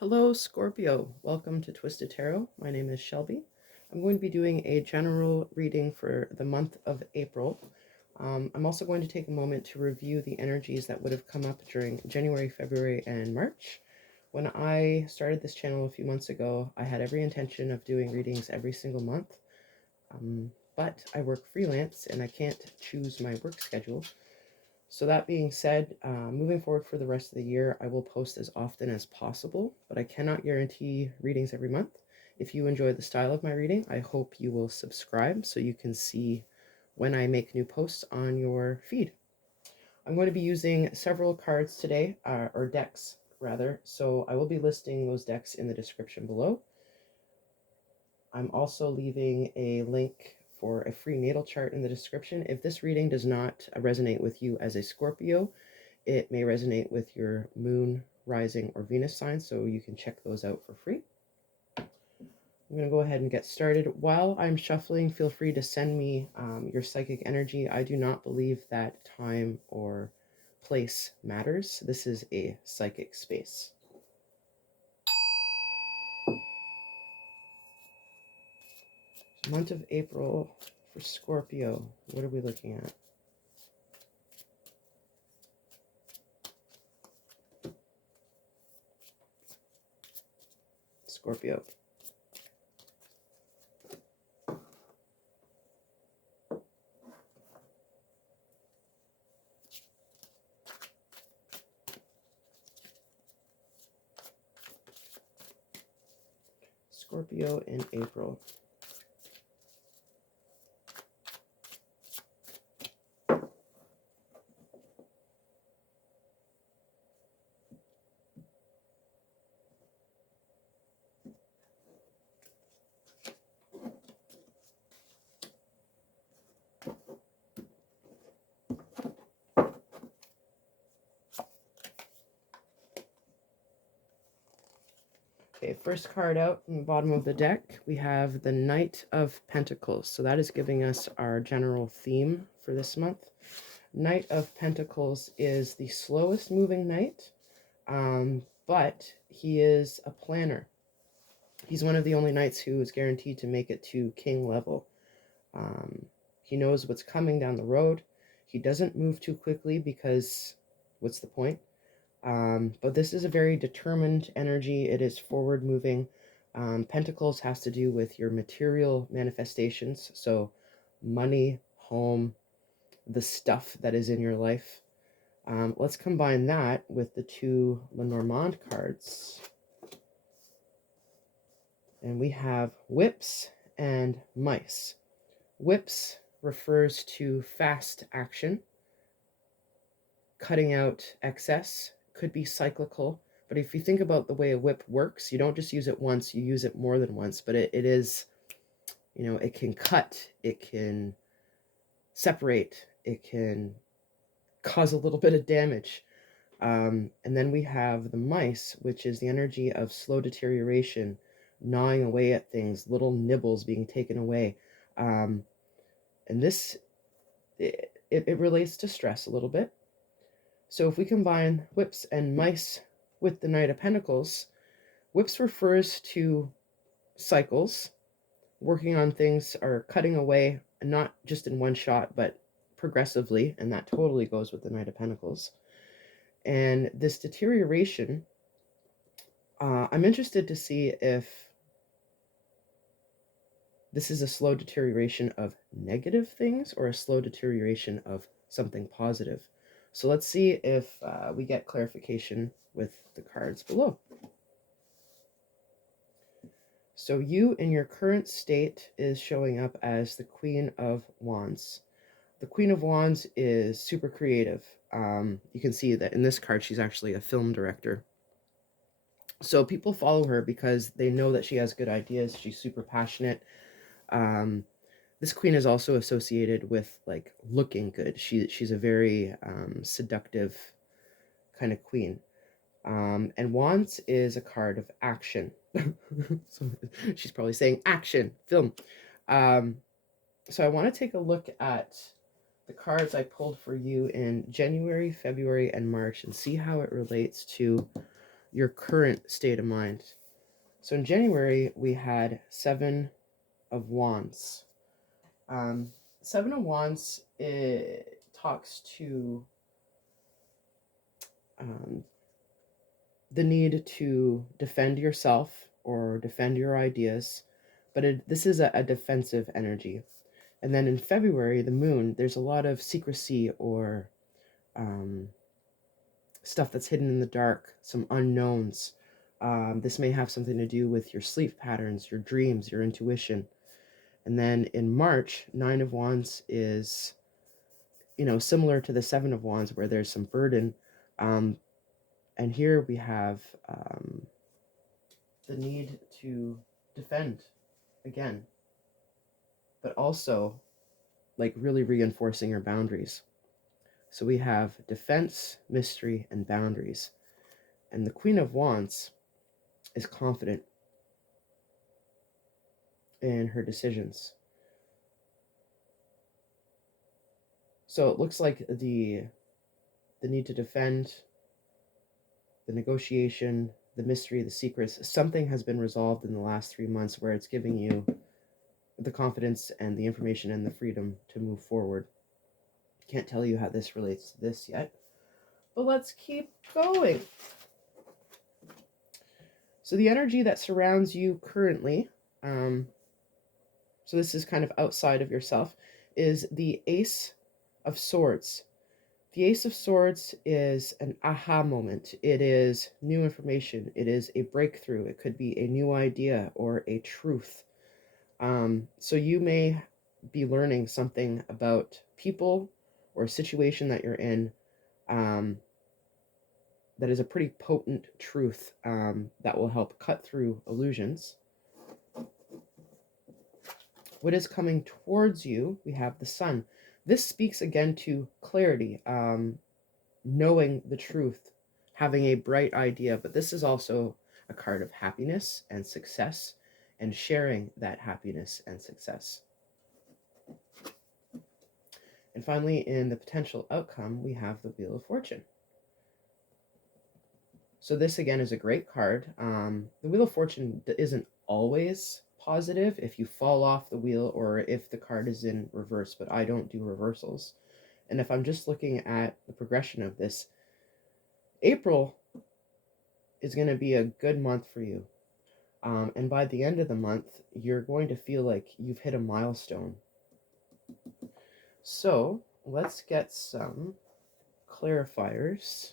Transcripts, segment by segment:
Hello, Scorpio. Welcome to Twisted Tarot. My name is Shelby. I'm going to be doing a general reading for the month of April. I'm also going to take a moment to review the energies that would have come up during January, February, and March. When I started this channel a few months ago, I had every intention of doing readings every single month, but I work freelance and I can't choose my work schedule. So that being said, moving forward for the rest of the year, I will post as often as possible, but I cannot guarantee readings every month. If you enjoy the style of my reading, I hope you will subscribe so you can see when I make new posts on your feed. I'm going to be using several cards today, or decks rather, so I will be listing those decks in the description below. I'm also leaving a link for a free natal chart in the description. If this reading does not resonate with you as a Scorpio, it may resonate with your moon, rising, or Venus sign, so you can check those out for free. I'm going to go ahead and get started. While I'm shuffling, feel free to send me your psychic energy. I do not believe that time or place matters. This is a psychic space. Month of April for Scorpio. What are we looking at? Scorpio. Scorpio in April. Okay, first card out in the bottom of the deck, we have the Knight of Pentacles. So that is giving us our general theme for this month. Knight of Pentacles is the slowest moving knight, but he is a planner. He's one of the only knights who is guaranteed to make it to king level. He knows what's coming down the road. He doesn't move too quickly because what's the point? But this is a very determined energy. It is forward moving. Pentacles has to do with your material manifestations. So money, home, the stuff that is in your life. Let's combine that with the two Lenormand cards. And we have whips and mice. Whips refers to fast action, cutting out excess, could be cyclical. But if you think about the way a whip works, you don't just use it once, you use it more than once. But it is, it can cut, it can separate, it can cause a little bit of damage. And then we have the mice, which is the energy of slow deterioration, gnawing away at things, little nibbles being taken away. And this, it relates to stress a little bit. So if we combine whips and mice with the Knight of Pentacles, whips refers to cycles, working on things or cutting away, not just in one shot, but progressively, and that totally goes with the Knight of Pentacles. And this deterioration, I'm interested to see if this is a slow deterioration of negative things or a slow deterioration of something positive. So let's see if we get clarification with the cards below. So you in your current state is showing up as the Queen of Wands. The Queen of Wands is super creative. You can see that in this card, she's actually a film director. So people follow her because they know that she has good ideas. She's super passionate. This queen is also associated with like looking good. She's a very seductive kind of queen. And Wands is a card of action. So she's probably saying action, film. So I want to take a look at the cards I pulled for you in January, February, and March and see how it relates to your current state of mind. So in January, we had Seven of Wands. Seven of Wands, it talks to the need to defend yourself or defend your ideas, but this is a defensive energy. And then in February, the moon, there's a lot of secrecy or stuff that's hidden in the dark, some unknowns. This may have something to do with your sleep patterns, your dreams, your intuition. And then in March, Nine of Wands is, similar to the Seven of Wands, where there's some burden. And here we have the need to defend again, but also like really reinforcing your boundaries. So we have defense, mystery, and boundaries. And the Queen of Wands is confident in her decisions. So it looks like the need to defend, the negotiation, the mystery, the secrets, something has been resolved in the last 3 months where it's giving you the confidence and the information and the freedom to move forward. Can't tell you how this relates to this yet, but let's keep going. So the energy that surrounds you currently, so this is kind of outside of yourself, is the Ace of Swords. The Ace of Swords is an aha moment. It is new information. It is a breakthrough. It could be a new idea or a truth. So you may be learning something about people or a situation that you're in that is a pretty potent truth that will help cut through illusions. What is coming towards you? We have the Sun. This speaks again to clarity, knowing the truth, having a bright idea, but this is also a card of happiness and success and sharing that happiness and success. And finally, in the potential outcome, we have the Wheel of Fortune. So this again is a great card. The Wheel of Fortune isn't always positive if you fall off the wheel or if the card is in reverse, but I don't do reversals. And if I'm just looking at the progression of this, April is going to be a good month for you. And by the end of the month, you're going to feel like you've hit a milestone. So let's get some clarifiers.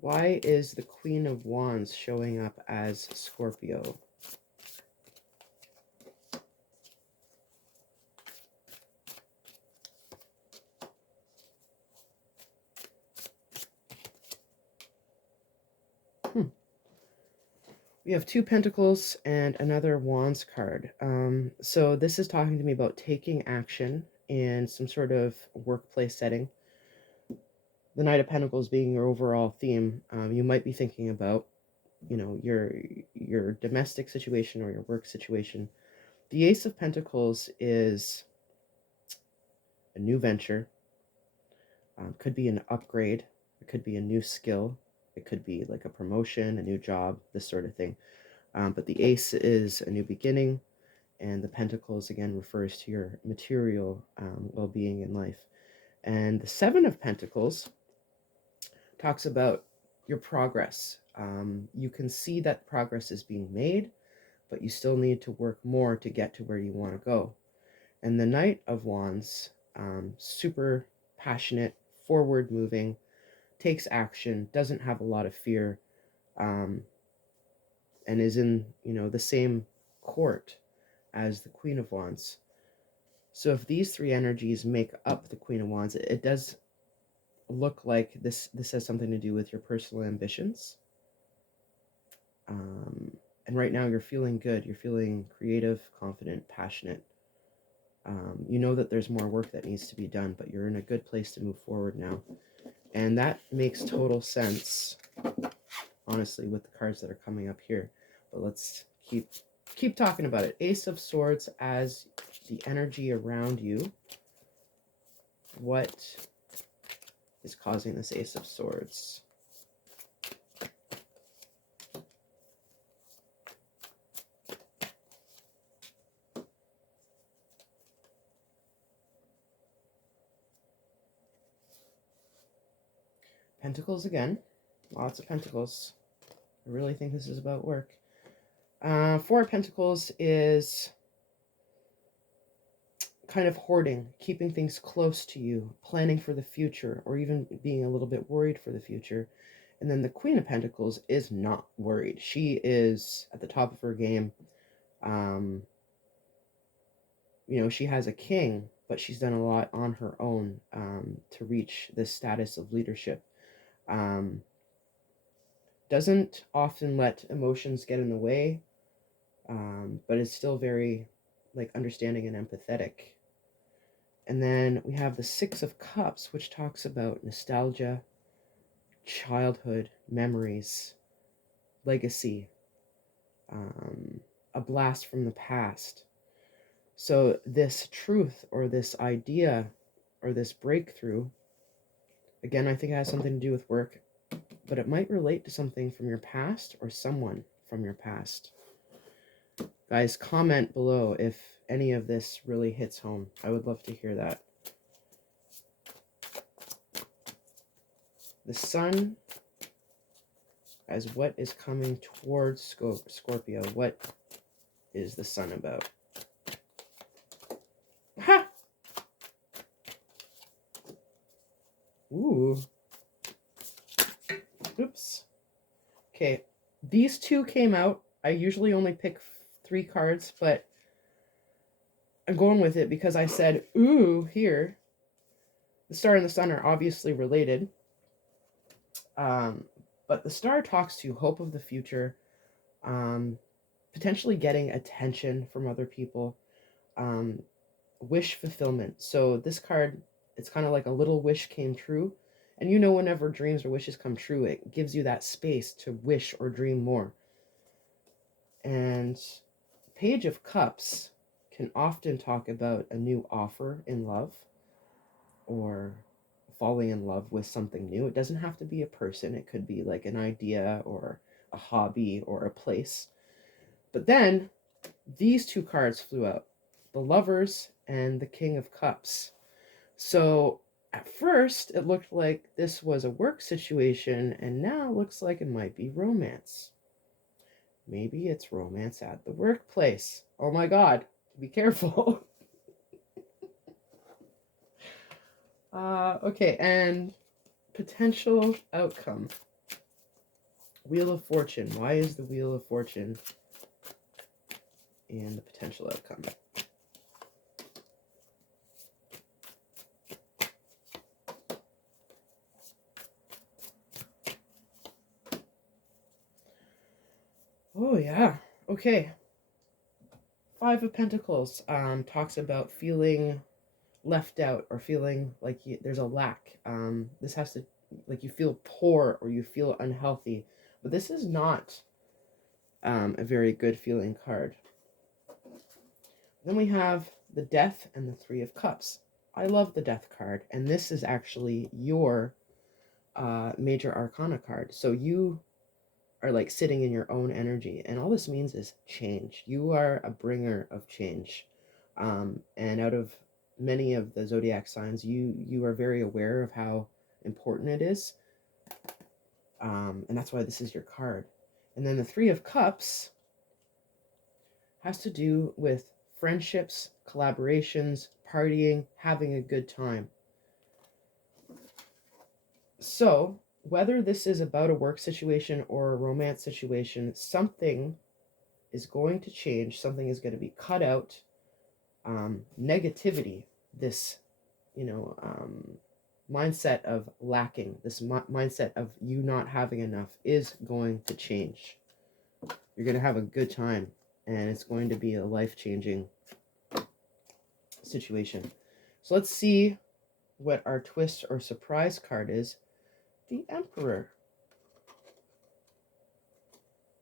Why is the Queen of Wands showing up as Scorpio? We have 2 Pentacles and another Wands card. So this is talking to me about taking action in some sort of workplace setting. The Knight of Pentacles being your overall theme. You might be thinking about, your domestic situation or your work situation. The Ace of Pentacles is a new venture. Could be an upgrade. It could be a new skill. It could be like a promotion, a new job, this sort of thing. But the Ace is a new beginning, and the Pentacles, again, refers to your material well-being in life. And the Seven of Pentacles talks about your progress. You can see that progress is being made, but you still need to work more to get to where you want to go. And the Knight of Wands, super passionate, forward-moving, takes action, doesn't have a lot of fear, and is in, the same court as the Queen of Wands. So if these 3 energies make up the Queen of Wands, it does look like this has something to do with your personal ambitions. And right now you're feeling good. You're feeling creative, confident, passionate. You know that there's more work that needs to be done, but you're in a good place to move forward now. And that makes total sense, honestly, with the cards that are coming up here. But let's keep talking about it. Ace of Swords as the energy around you. What is causing this Ace of Swords? Pentacles again. Lots of pentacles. I really think this is about work. Four of Pentacles is kind of hoarding, keeping things close to you, planning for the future, or even being a little bit worried for the future. And then the Queen of Pentacles is not worried. She is at the top of her game. She has a king, but she's done a lot on her own to reach this status of leadership. Doesn't often let emotions get in the way, but is still very understanding and empathetic. And then we have the Six of Cups, which talks about nostalgia, childhood, memories, legacy, a blast from the past. So this truth or this idea or this breakthrough, again, I think it has something to do with work, but it might relate to something from your past or someone from your past. Guys, comment below if any of this really hits home. I would love to hear that. The Sun, guys, what is coming towards Scorpio? What is the Sun about? Ha! Ooh. Oops. Okay, these two came out. I usually only pick 3 cards, but I'm going with it because I said, ooh, here. The Star and the Sun are obviously related. But the Star talks to hope of the future, potentially getting attention from other people, wish fulfillment. So this card, it's kind of like a little wish came true. And whenever dreams or wishes come true, it gives you that space to wish or dream more. And Page of Cups can often talk about a new offer in love or falling in love with something new. It doesn't have to be a person. It could be like an idea or a hobby or a place. But then these 2 cards flew out, the Lovers and the King of Cups. So at first it looked like this was a work situation, and now it looks like it might be romance. Maybe it's romance at the workplace. Oh my God, be careful. Okay, and potential outcome. Wheel of Fortune. Why is the Wheel of Fortune and the potential outcome? Oh yeah. Okay. 5 of Pentacles talks about feeling left out or feeling like there's a lack. This has to, like, you feel poor or you feel unhealthy, but this is not a very good feeling card. Then we have the Death and the 3 of Cups. I love the Death card, and this is actually your major arcana card. So you are like sitting in your own energy, and all this means is change. You are a bringer of change, and out of many of the zodiac signs, you are very aware of how important it is, and that's why this is your card. And then the 3 of Cups has to do with friendships, collaborations, partying, having a good time. So whether this is about a work situation or a romance situation, something is going to change. Something is going to be cut out. Negativity, this, mindset of lacking, this mindset of you not having enough is going to change. You're going to have a good time, and it's going to be a life-changing situation. So let's see what our twist or surprise card is. The Emperor.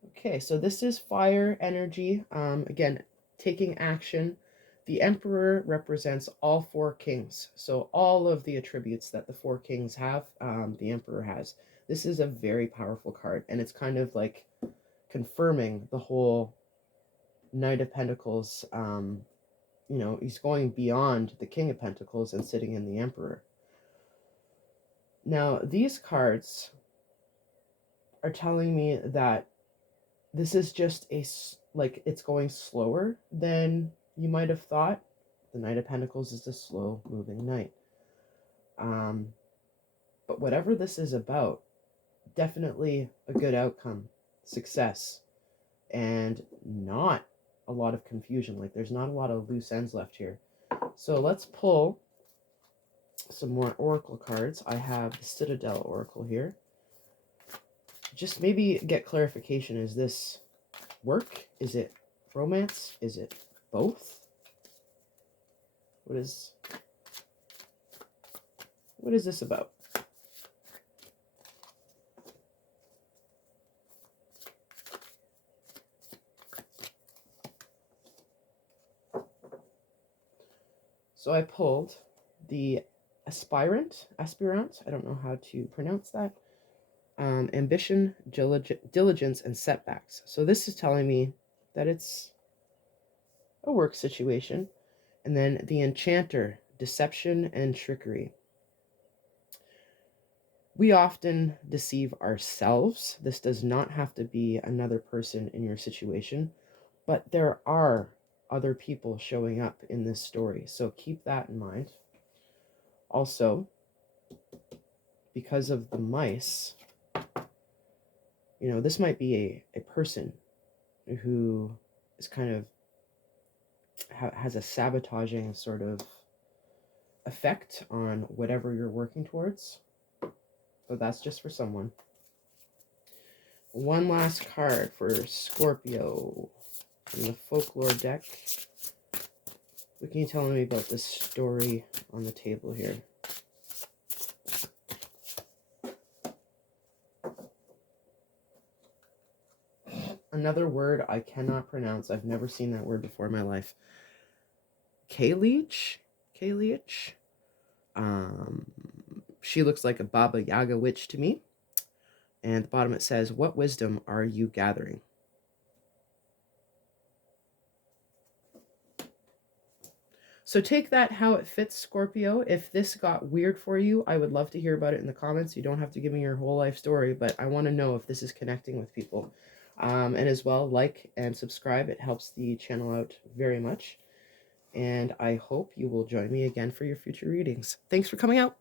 Okay, so this is fire energy. Again, taking action. The Emperor represents all 4 kings. So all of the attributes that the 4 kings have, the Emperor has. This is a very powerful card, and it's kind of like confirming the whole Knight of Pentacles. He's going beyond the King of Pentacles and sitting in the Emperor. Now, these cards are telling me that this is just like it's going slower than you might have thought. The Knight of Pentacles is a slow moving knight. But whatever this is about, definitely a good outcome, success, and not a lot of confusion. Like there's not a lot of loose ends left here. So let's pull some more oracle cards. I have the Citadel Oracle here. Just maybe get clarification. Is this work? Is it romance? Is it both? What is this about? So I pulled the aspirant, I don't know how to pronounce that. Ambition, diligence, and setbacks. So this is telling me that it's a work situation. And then the enchanter, deception and trickery. We often deceive ourselves. This does not have to be another person in your situation, but there are other people showing up in this story. So keep that in mind. Also, because of the mice, you know, this might be a person who is kind of has a sabotaging sort of effect on whatever you're working towards. But that's just for someone. One last card for Scorpio in the folklore deck. What can you tell me about this story on the table here? Another word I cannot pronounce. I've never seen that word before in my life. Kaleech? Kaleech? She looks like a Baba Yaga witch to me. And at the bottom it says, what wisdom are you gathering? So take that how it fits, Scorpio. If this got weird for you, I would love to hear about it in the comments. You don't have to give me your whole life story, but I want to know if this is connecting with people. And as well, like and subscribe. It helps the channel out very much. And I hope you will join me again for your future readings. Thanks for coming out.